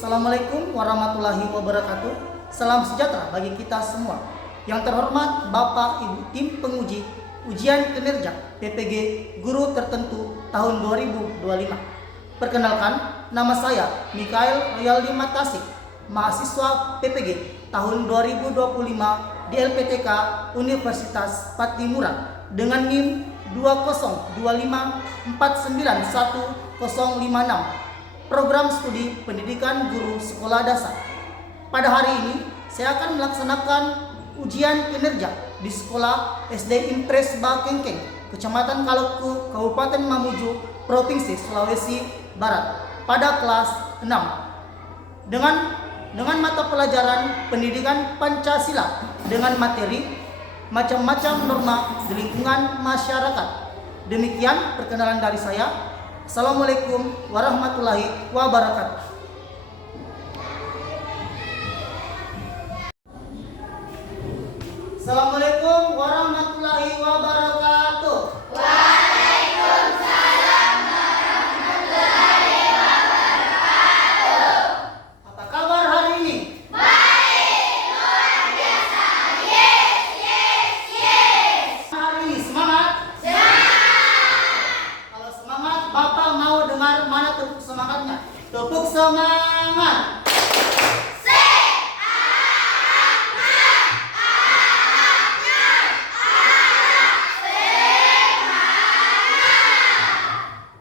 Assalamualaikum warahmatullahi wabarakatuh. Salam sejahtera bagi kita semua. Yang terhormat Bapak Ibu tim penguji ujian kinerja PPG Guru Tertentu tahun 2025. Perkenalkan, nama saya Mikael Royaldi Matasik, mahasiswa PPG tahun 2025 di LPTK Universitas Patimura dengan NIM 20254910056, program studi pendidikan guru sekolah dasar. Pada hari ini, saya akan melaksanakan ujian kinerja di sekolah SD Impres Bakengkeng, Kecamatan Kaloku, Kabupaten Mamuju, Provinsi Sulawesi Barat, pada kelas 6. Dengan mata pelajaran pendidikan Pancasila dengan materi macam-macam norma di lingkungan masyarakat. Demikian perkenalan dari saya. Assalamualaikum warahmatullahi wabarakatuh. Assalamualaikum warahmatullahi wabarakatuh. Waalaikumsalam warahmatullahi wabarakatuh. Apa kabar hari ini? Baik, luar biasa. Yes. Hari ini semangat? Kalau semangat, Bapak mau dengar mana tepuk semangatnya? Tepuk semangat.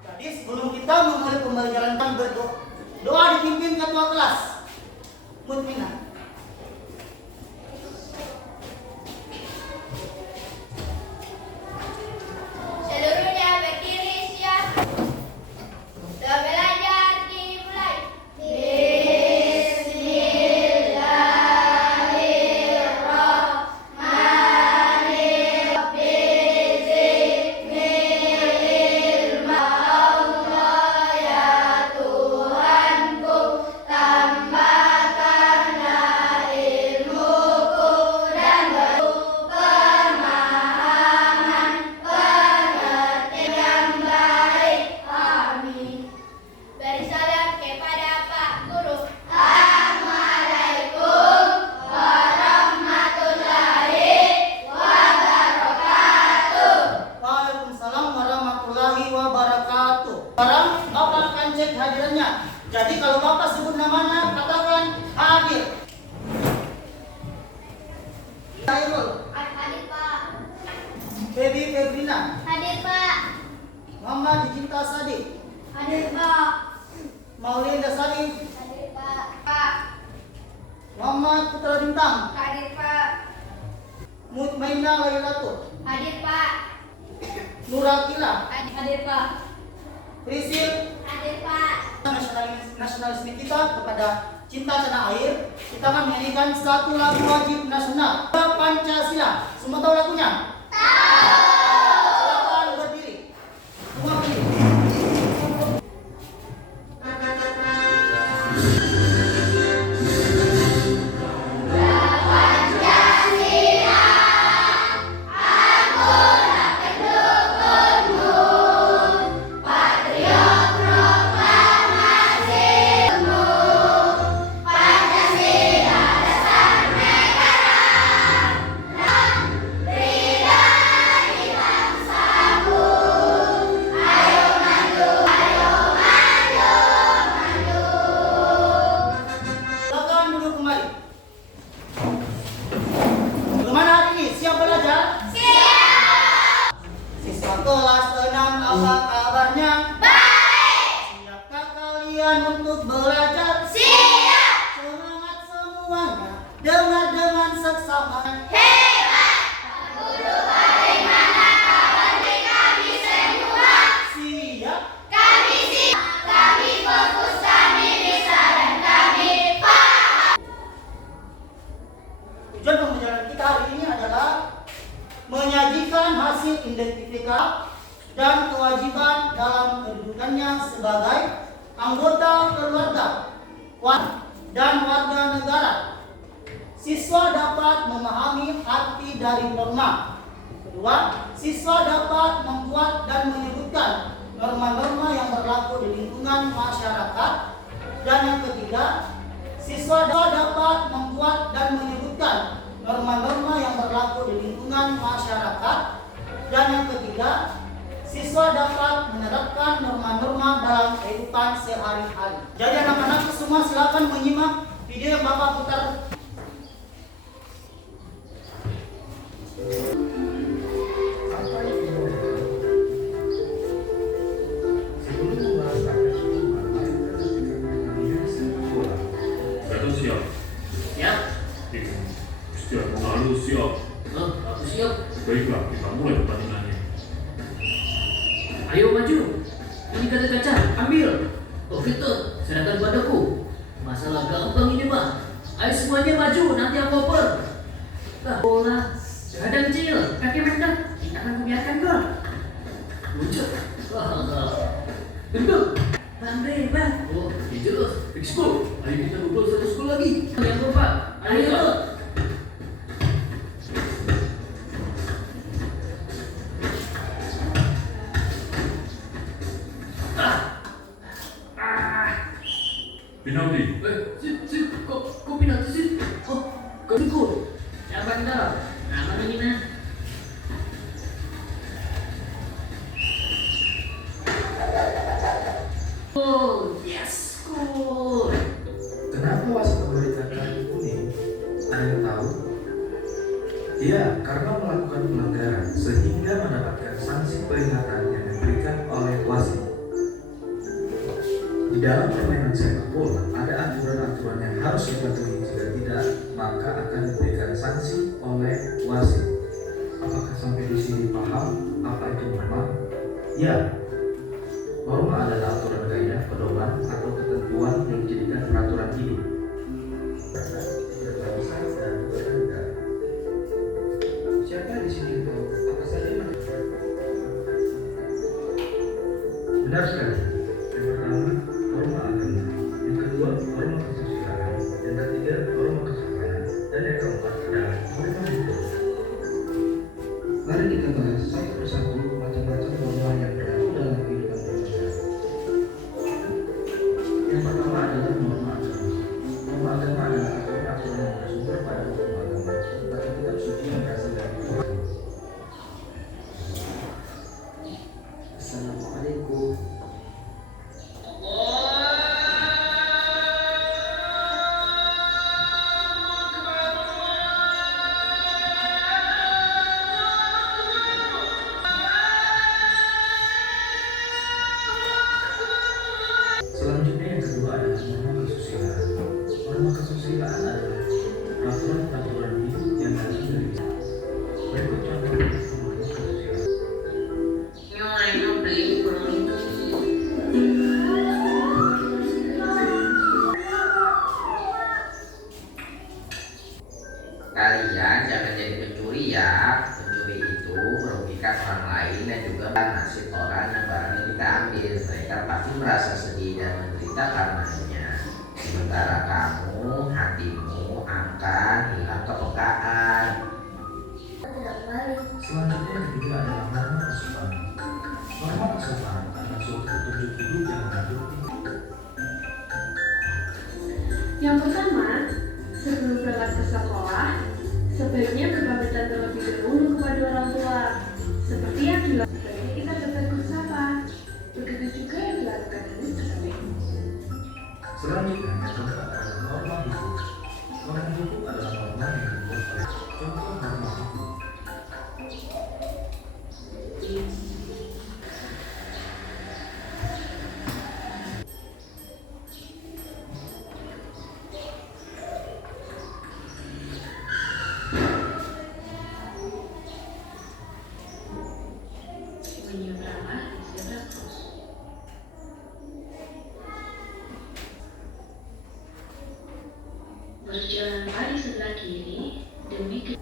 Jadi sebelum kita memulai pembelajaran berdoa dipimpin ketua kelas. Mutmina. Seluruhnya berdiri siap. Doa belajar dimulai. Beri salam kepada Pak Guru. Assalamualaikum warahmatullahi wabarakatuh. Waalaikumsalam warahmatullahi wabarakatuh. Sekarang Bapak akan cek hadirannya. Jadi kalau Bapak sebut namanya, katakan hadir. Hairul, Hadir Pak. Baby Febrina, Hadir Pak. Mama Dicinta Sadi, Hadir Pak. Maulinda Sadi, Hadir Pak. Pak. Muhammad Putra Bintang, Hadir Pak. Mutmainah Lailatul, Hadir Pak. Nurakila, Hadir Pak. Prisil. Hadir Pak. Nasionalisme kita kepada cinta tanah air, kita akan menyanyikan satu lagu wajib nasional Pancasila. Semua tahu lagunya? Silakan berdiri. Semua berdiri. Silakan duduk kembali. Bagaimana hari ini? Siap belajar? Siap. Siswa kelas 6, apa kabarnya? Baik. Siapkah kalian untuk belajar? Siap. Semangat semuanya, dengar dengan seksama. Hebat. Pak Guru, bagaimana kabar kami semua? Siap. Kami siap. Kami fokus, kami bisa, dan kami paham. Tujuan pembelajaran kita hari ini adalah menyajikan hasil identifikasi dan kewajiban dalam kedudukannya sebagai anggota keluarga dan warga negara. Siswa dapat memahami arti dari norma. Kedua, siswa dapat membuat dan menyebutkan norma-norma yang berlaku di lingkungan masyarakat Dan yang ketiga, siswa dapat membuat dan menyebutkan norma-norma yang berlaku di lingkungan masyarakat. Dan yang ketiga, siswa dapat menerapkan norma-norma dalam kehidupan sehari-hari. Jadi anak-anak semua silakan menyimak video yang Bapak putar. Siap. Siap? Setiap lalu siap. Aku siap. Baiklah, kita mulai pertandingannya. Ayo maju. Ini kaca-kaca, ambil. Oke tuh, serahkan padaku. Masalah gampang ini mah. Ayo semuanya maju, nanti aku oper. Bola, kadang kecil, kaki mendak. Kita akan membiarkan gol. Lucu. Gendut. Bang, bang. Oh, itu loh. Fix goal. Ayo kita ngobrol satu skor lagi. Yang lupa. Ayo. Penalti. Kok penalti sih? Oh, gol. Siapa yang tahu? Nama ini nah. Oh, yes, gol. Kenapa wasit memberikan kartu kuning? Ada yang tahu? Ya, karena melakukan pelanggaran sehingga mendapatkan sanksi peringatan yang diberikan oleh wasit. Di dalam permainan sepak bola ada aturan-aturan yang harus dipatuhi. Jika tidak, maka akan diberikan sanksi oleh wasit. Apakah sampai di sini paham apa itu norma? Ya, norma adalah aturan kaidah pedoman atau ketentuan yang dijadikan peraturan hidup. Siapa di sini tahu apa saja? Benar sekali. Yang pertama, norma agama. Yang kedua, norma kesusilaan. Yang ketiga, norma kesopanan. Dan yang keempat adalah norma hukum. Mari kita bahas satu persatu macam-macam norma yang berlaku dalam kehidupan manusia. Yang pertama adalah norma agama. Norma agama adalah aturan yang bersumber pada hukum agama seperti kitab suci yang berasal dari Tuhan. Assalamualaikum. Selanjutnya yang kedua adalah norma kesusilaan. Norma kesusilaan adalah peraturan-peraturan hidup yang datang dari berikut contoh norma kesusilaan. Kalian jangan jadi pencuri ya. Pencuri itu merugikan orang lain dan juga nasib orang yang barangnya kita ambil. Mereka pasti merasa sedih dan menderita karenanya. Sementara kamu, hatimu akan hilang kepekaan. Selanjutnya yang ketiga adalah norma kesopanan. Norma kesopanan adalah suatu petunjuk hidup yang mengatur. Yang pertama, sebelum berangkat ke sekolah, sebaiknya berpamitan terlebih dahulu kepada orang tua. Seperti yang dilakukan, sebaiknya kita bertegur sapa. Begitu juga yang dilakukan ini tersebut. Selanjutnya yang keempat adalah norma hukum. Norma hukum adalah norma yang dibuat oleh contoh norma hukum. Menyeberanglah di zebra cross. Berjalanlah di sebelah kiri demi ke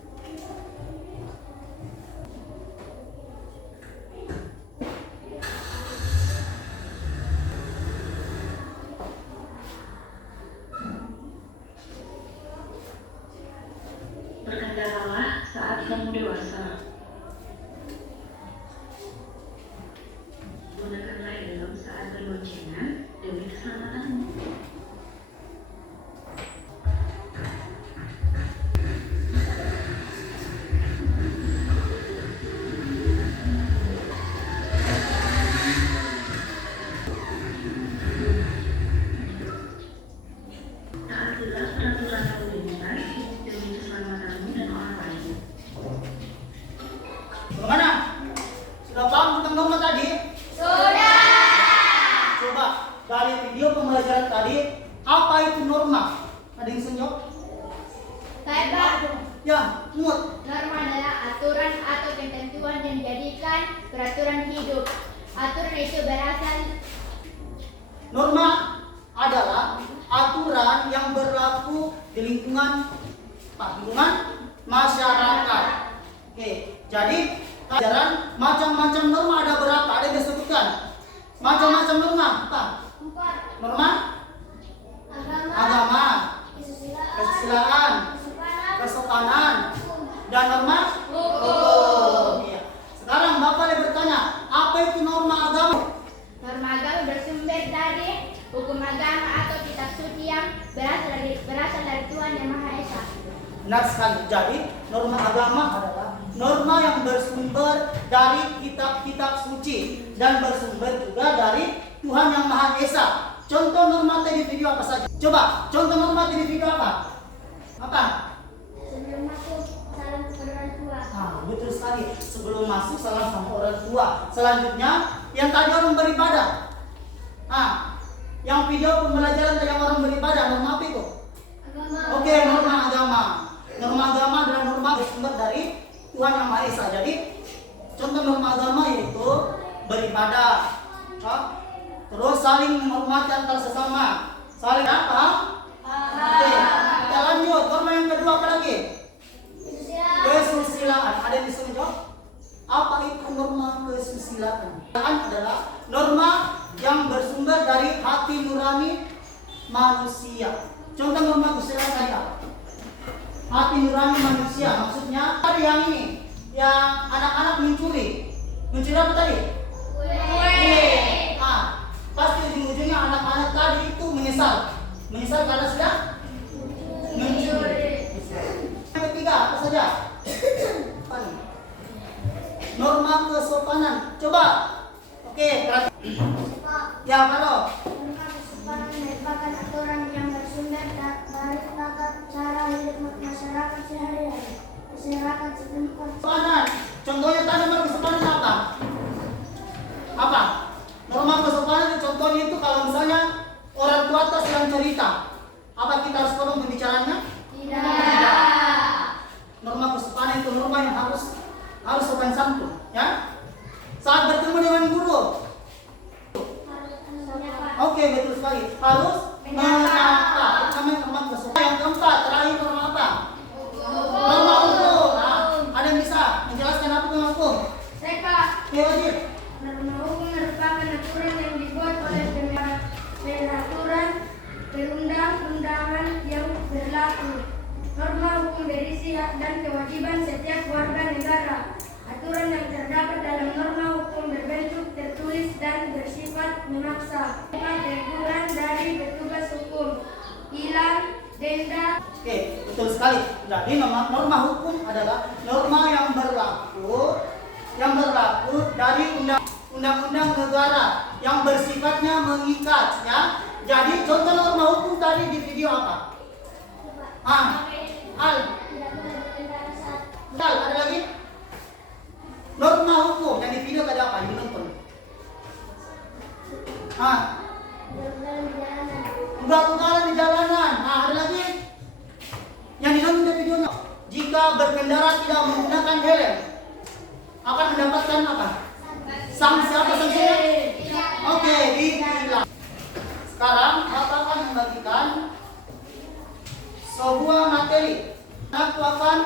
berkendaralah saat kamu dewasa. Gunakanlah helm saat berboncengan demi keselamatanmu. itu norma? Ada yang senjok? Baik, Pak. Ya, Mut. Norma adalah aturan atau ketentuan yang dijadikan peraturan hidup. Aturan itu berasal Norma adalah aturan yang berlaku di lingkungan masyarakat. Oke, jadi pelajaran macam-macam norma ada berapa? Ada yang disebutkan. Macam-macam norma apa? Norma agama, kesusilaan, kesopanan, dan norma hukum. Iya. Sekarang Bapak boleh bertanya, apa itu norma agama? Norma agama bersumber dari hukum agama atau kitab suci yang berasal dari Tuhan Yang Maha Esa. Benar sekali. Jadi norma agama adalah norma yang bersumber dari kitab-kitab suci dan bersumber juga dari Tuhan Yang Maha Esa. Contoh norma tadi video apa saja? Coba, contoh norma tadi video apa? Apa? Sebelum masuk, salam kepada orang tua. Betul sekali. Sebelum masuk salam sama orang tua. Selanjutnya, yang tadi orang beribadah. Yang video pembelajaran tadi yang orang beribadah, norma apa itu? Agama. Oke, norma agama. Norma agama adalah norma bersumber dari Tuhan Yang Maha Esa. Jadi, contoh norma agama yaitu beribadah. Terus saling menghormati antar sesama. Saling apa? Oke, kita lanjut. Norma yang kedua apa lagi? Kesusilaan. Ada yang bisa menjawab? Apa itu norma kesusilaan? Adalah norma yang bersumber dari hati nurani manusia. Contoh norma kesusilaan tadi apa? Hati nurani manusia. Maksudnya ada yang ini, yang anak-anak mencuri. Mencuri apa tadi? Pasti ujung-ujungnya anak-anak tadi itu menyesal. Menyesal karena sudah mencuri. Yang ketiga apa saja? Norma kesopanan. Coba. Oke, berarti. Ya, Karo. Norma kesopanan merupakan aturan yang bersumber dari tata cara hidup masyarakat sehari-hari. Masyarakat setempat. Kesopanan. Contohnya tadi norma kesopanan apa? Apa? Norma kesopanan contohnya itu kalau misalnya orang tua atas yang cerita, apa kita harus tolong pembicaranya? Tidak. Norma kesopanan itu norma yang harus sopan santun, ya. Saat bertemu dengan guru, oke, betul sekali. Harus menyapa. Itu namanya norma kesopanan. Yang keempat, terakhir norma apa? Norma hukum. Ada yang bisa menjelaskan apa itu norma hukum? Saya, Oke, wajib. norma hukum merupakan aturan yang dibuat oleh peraturan perundang-undangan yang berlaku. Norma hukum berisi hak dan kewajiban setiap warga negara. Aturan yang terdapat dalam norma hukum berbentuk tertulis dan bersifat memaksa. Teguran dari petugas hukum, hilang, denda. Oke, betul sekali. Jadi norma hukum adalah norma yang berlaku dari undang-undang negara yang bersifatnya mengikat, ya. Jadi contoh norma hukum tadi di video apa? Ada lagi? Norma hukum yang di video tadi apa? Yang nonton? Ugal-ugalan di jalanan. Ada lagi? Yang dinonton di videonya. Jika berkendara tidak menggunakan helm, akan mendapatkan apa? Sanksi apa sanksinya? Oke, ditilang. Sekarang Bapak akan membagikan sebuah materi. Aku akan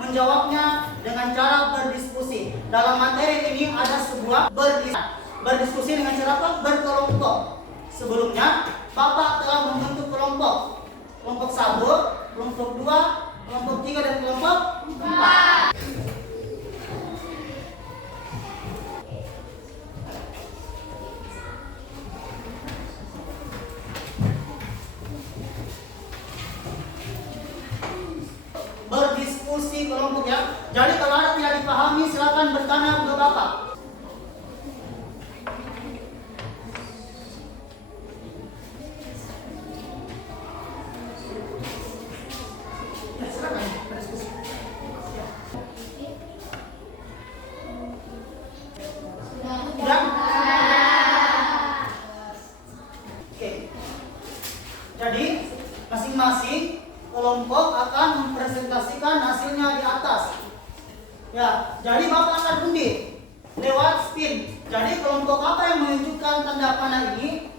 menjawabnya dengan cara berdiskusi. Dalam materi ini ada sebuah berdiskusi dengan cara apa? Berkelompok. Sebelumnya Bapak telah membentuk kelompok. Kelompok 1, kelompok 2, kelompok 3 dan kelompok 4. Berdiskusi kelompok, ya. Jadi kalau ada tidak dipahami silakan bertanya ke Bapak. Ya, silakan berdiskusi. Ya. Oke. Jadi masing-masing kelompok akan mempresentasikan hasilnya di atas. Ya, jadi Bapak akan undi lewat spin. Jadi kelompok apa yang menunjukkan tanda panah ini,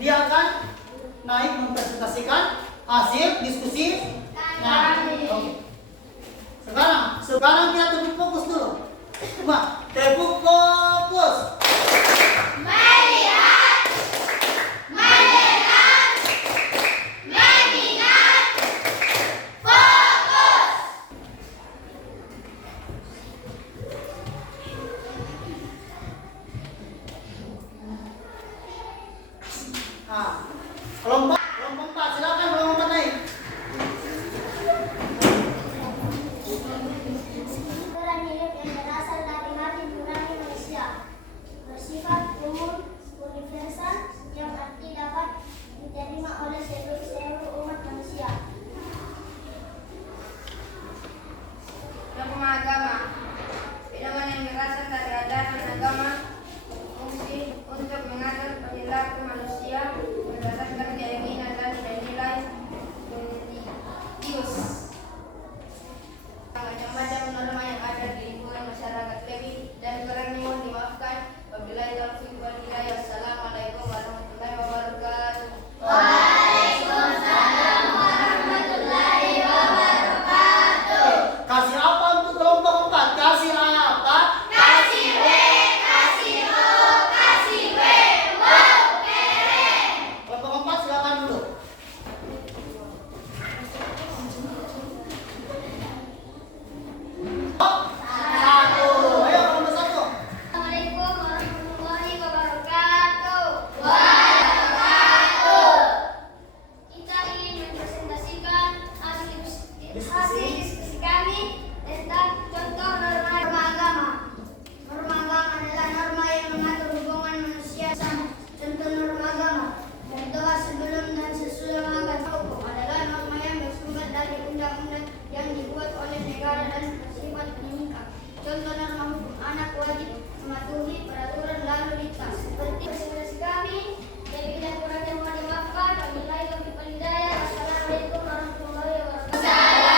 dia akan naik mempresentasikan hasil diskusi. Nah, oke. Sekarang kita tepuk fokus dulu. Coba tepuk fokus. Melihat, mendengar, mengingat, fokus. Nah, kelompok 4, silakan kelompok 4 naik. Peran hidup yang berasal dari hati nurani manusia, bersifat umum, universal, yang arti dapat diterima oleh seluruh umat manusia. Dogma agama, pedoman yang berasal dari ajaran agama, fungsi untuk mengatur perilaku manusia berdasarkan keyakinan dan nilai-nilai religius. Macam-macam norma yang ada di lingkungan masyarakat, lebih dan kurangnya mohon dimaafkan. Wabillahi taufiq wal hidayah. Assalamualaikum warahmatullahi wabarakatuh. Waalaikumsalam warahmatullahi wabarakatuh. Kasih apa untuk kelompok 4? Kasih apa? Kasih W, kasih O, kasih W, wow, keren. Kelompok 4 silakan dulu. Satu. Ayo kelompok 1. Assalamualaikum warahmatullahi wabarakatuh. Wabarakatuh. Kita ingin mempresentasikan hasil diskusi kami tentang contoh norma agama. Norma agama adalah norma yang mengatur hubungan manusia sama. Contoh norma agama: berdoa sebelum dan sesudah makan. Hukum adalah norma yang bersumber dari undang-undang yang dibuat oleh negara dan bersifat mengikat. Contoh norma hukum: anak wajib mematuhi peraturan lalu lintas. Seperti presentasi kami, lebih dan kurangnya mohon dimaafkan. Wabillahi taufiq wal hidayah. Wassalamualaikum warahmatullahi wabarakatuh.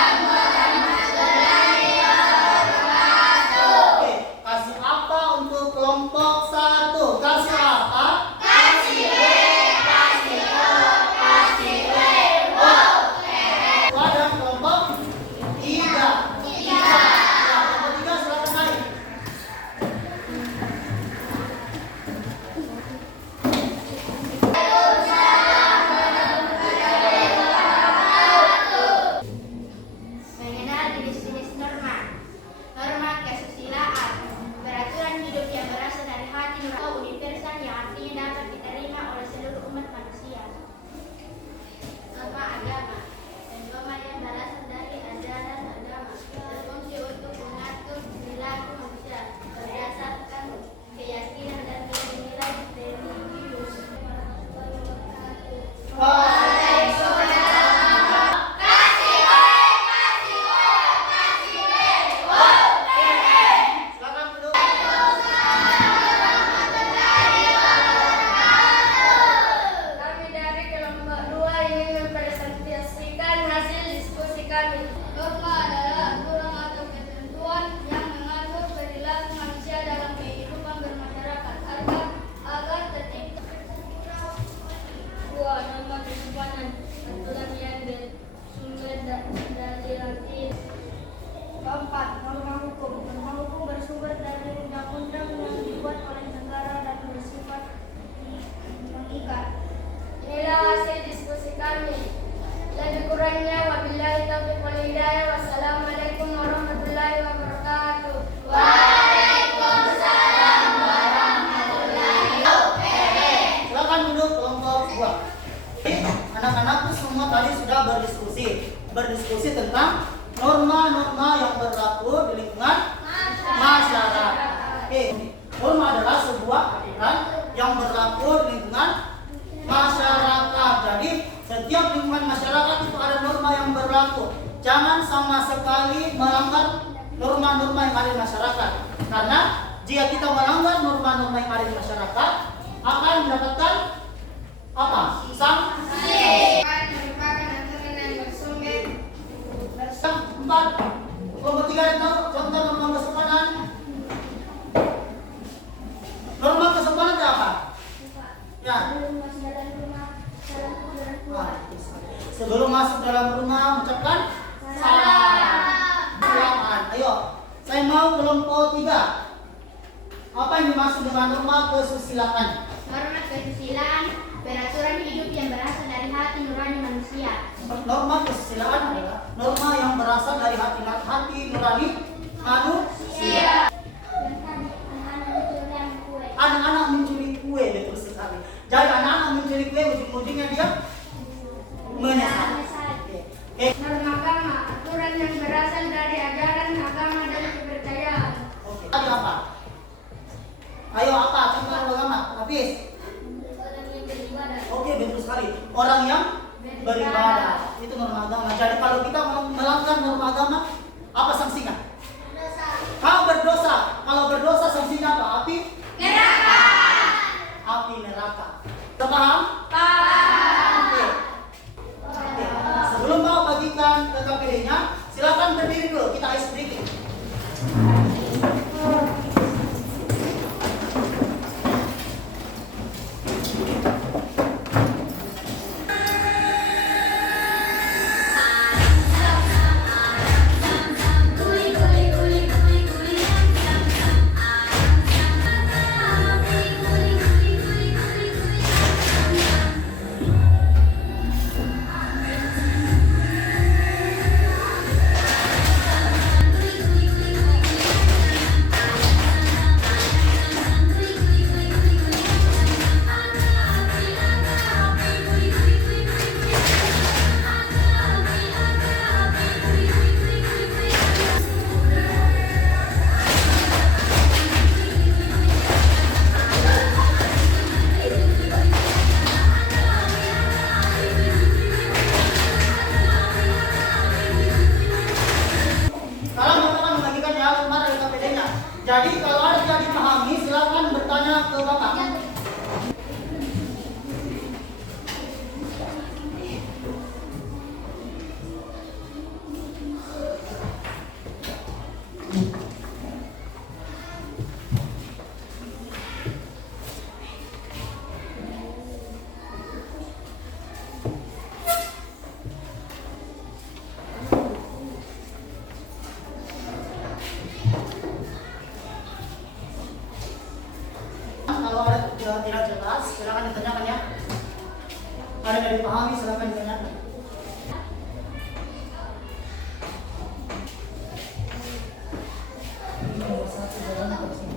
Oke, kasih apa untuk kelompok 1? Kasih apa? Kasih W, kasih O, kasih W, wow, keren. Pada kelompok 3. Tiga. Kelompok 3 silakan naik. Mengenal jenis-jenis norma. Norma kesusilaan, peraturan hidup yang berasal dari hati nurani universal yang artinya dapat diterima oleh seluruh umat manusia. Norma agama, pedoman yang berasal dari ajaran agama, berfungsi untuk mengatur perilaku manusia berdasarkan keyakinan dan nilai-nilai religius. Silakan duduk. Kami dari kelompok 2 ingin mempresentasikan hasil diskusi kami. Norma adalah aturan atau ketentuan yang mengatur perilaku manusia dalam kehidupan bermasyarakat agar tertib. 2. Norma kesopanan, aturan yang bersumber dari hati. 4. Norma hukum. Norma hukum bersumber dari undang-undang yang dibuat oleh negara dan bersifat mengikat. Inilah hasil diskusi kami. Lebih kurangnya wabillahi taufiq wal hidayah. Wassalamualaikum warahmatullahi wabarakatuh. Waalaikumsalam warahmatullahi wabarakatuh. Silakan duduk kelompok 2. Anak-anakku semua tadi sudah berdiskusi tentang norma-norma yang berlaku di lingkungan masyarakat. Oke, norma adalah sebuah aturan yang berlaku di lingkungan masyarakat. Jadi setiap lingkungan masyarakat itu ada norma yang berlaku. Jangan sama sekali melanggar norma-norma yang ada di masyarakat. Karena jika kita melanggar norma-norma yang ada di masyarakat, akan mendapatkan Apa? Sanksi. Empat, merupakan aturan yang bersumber Yang empat, kelompok tiga itu contoh norma kesopanan. Norma kesopanan itu apa? Ya. Sebelum masuk dalam rumah mengucapkan salam. Ayo, saya mau kelompok tiga. Apa yang dimaksud dengan norma kesusilaan? Norma kesusilaan peraturan hidup yang berasal dari hati nurani manusia. Norma kesusilaan adalah norma yang berasal dari hati nurani manusia. Anak-anak mencuri kue, betul sekali. Jadi anak-anak mencuri kue, ujung-ujungnya dia menyesal. Norma agama, aturan yang berasal dari ajaran agama dan kepercayaan. Oke. Tadi apa? Ayo apa? Contoh agama. Habis. Oke, betul sekali. Orang yang beribadah itu norma agama. Jadi kalau kita melanggar norma agama, apa sanksinya? Kalau berdosa. Kalau berdosa sanksinya apa? Api neraka. Api neraka. Sudah paham? Paham. Oke. Sebelum mau bagikan ke KPD-nya, silakan berdiri dulu. Kita ice breaking. Jadi kalau ada yang dipahami, silakan bertanya ke Bapak. Kalau ada yang tidak jelas, silakan ditanyakan ya. Ada yang dipahami, silakan ditanyakan. Nomor satu jawabannya ke sini.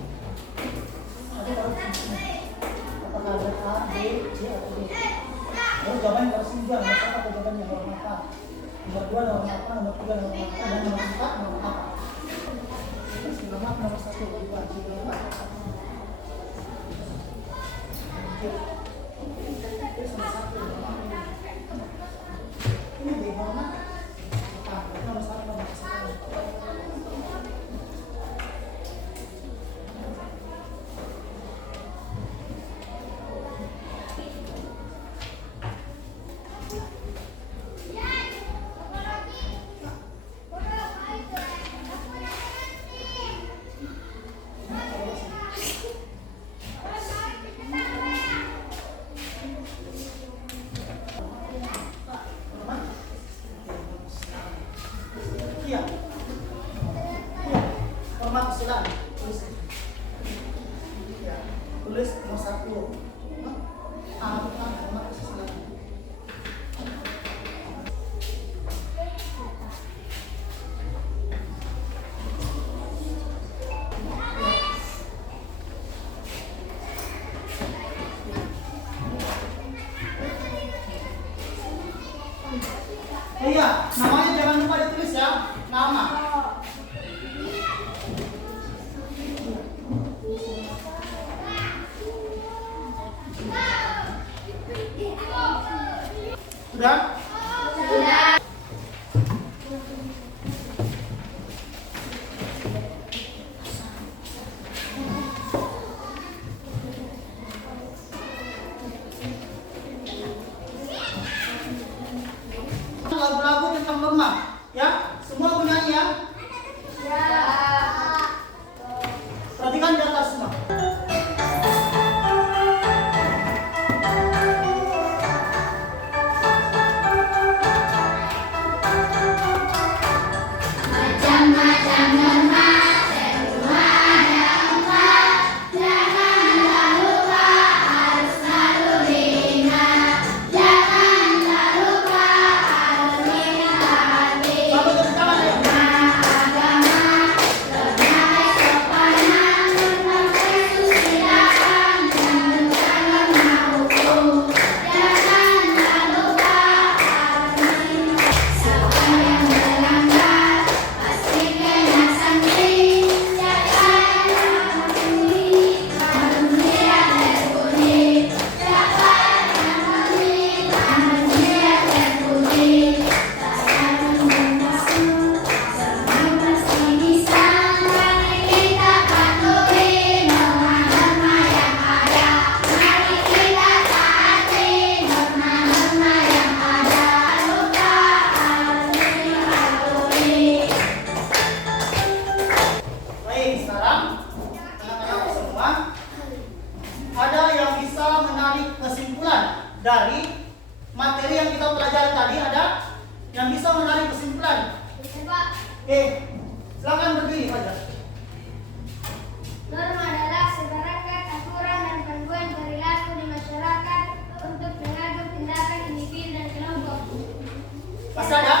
Ada harus sini. Apakah ada A, B, C atau D? Lalu jawabannya harus sini juga. Nomor satu jawabannya nomor apa? Nomor dua nomor apa? Nomor tiga nomor apa? Dan nomor empat nomor apa? Nomor satu dua tiga. Ini di mana? Nomor satu nomor satu. Iya. Iya. Norma kesusilaan. Tulis. Ya. Tulis nomor satu. Norma kesusilaan. Iya, namanya jangan lupa ditulis ya. Nama. Sudah? Sudah. norma. Ya, semua bunyi ya. Perhatikan di atas semua. Selalu tepuk tangan ya. Baik, sekarang anak-anak semua, ada yang bisa menarik kesimpulan dari materi yang kita pelajari tadi? Ada yang bisa menarik kesimpulan? Silakan berdiri Fajar. Norma adalah sebarangan aturan dan panduan perilaku di masyarakat untuk mengatur tindakan individu dan kelompok. Masih ada?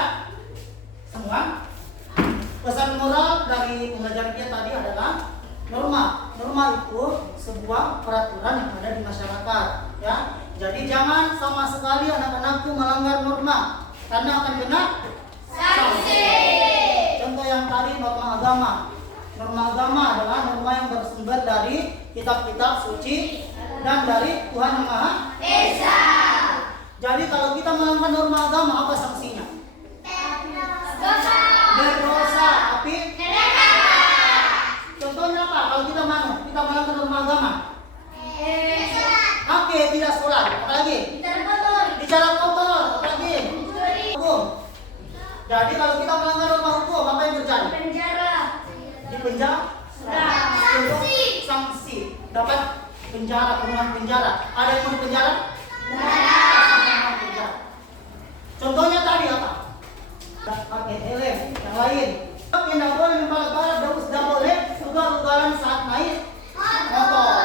Semua? Pesan moral dari pembelajaran kita tadi adalah norma. Norma itu sebuah peraturan yang ada di masyarakat, ya. Jadi jangan sama sekali anak-anakku melanggar norma, karena akan kena sanksi. Contoh yang tadi norma agama. Norma agama adalah norma yang bersumber dari kitab-kitab suci dan dari Tuhan Yang Maha Esa. Jadi kalau kita melanggar norma agama, apa sanksinya? Berdosa, tapi contohnya apa? Kalau kita melanggar norma agama, oke, tidak sholat, apalagi bicara kotor, apalagi hukum. Jadi kalau kita melanggar norma hukum, apa yang terjadi? Di penjara, sanksi, dapat penjara, kurungan penjara. Ada yang mau penjara? Contohnya tadi apa? Pakai helm, yang lain. Tidak boleh membalap-balap, tidak boleh ugal-ugalan saat naik motor.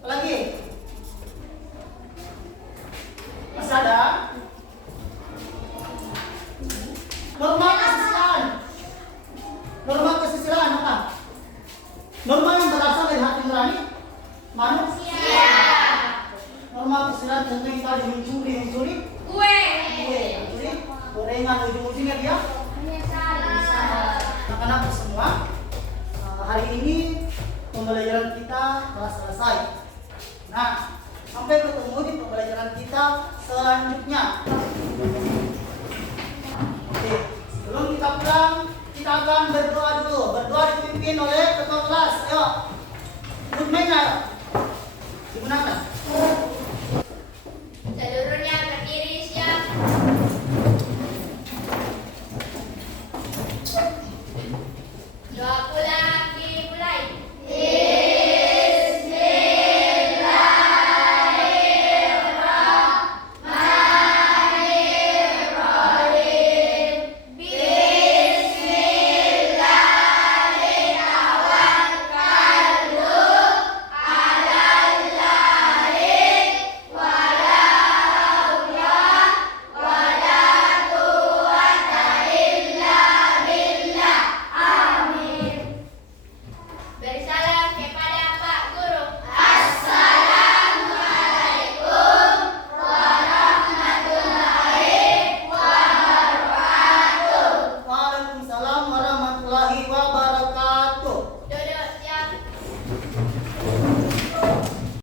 Apalagi? Masih ada? Norma kesusilaan. Norma kesusilaan apa? Norma yang berasal dari hati nurani manusia. Norma kesusilaan contohnya tadi mencuri. Mencuri. Gorengan ujung-ujungnya dia. Anak-anak semua, hari ini pembelajaran kita telah selesai. Nah, sampai ketemu di pembelajaran kita selanjutnya. Oke, sebelum kita pulang, kita akan berdoa dulu. Berdoa dipimpin oleh ketua kelas. Ayo, ikut mainnya. Digunakan. Seluruhnya berdiri siap. Doa pulang dimulai. Beri salam kepada Pak Guru. Assalamualaikum warahmatullahi wabarakatuh. Waalaikumsalam warahmatullahi wabarakatuh.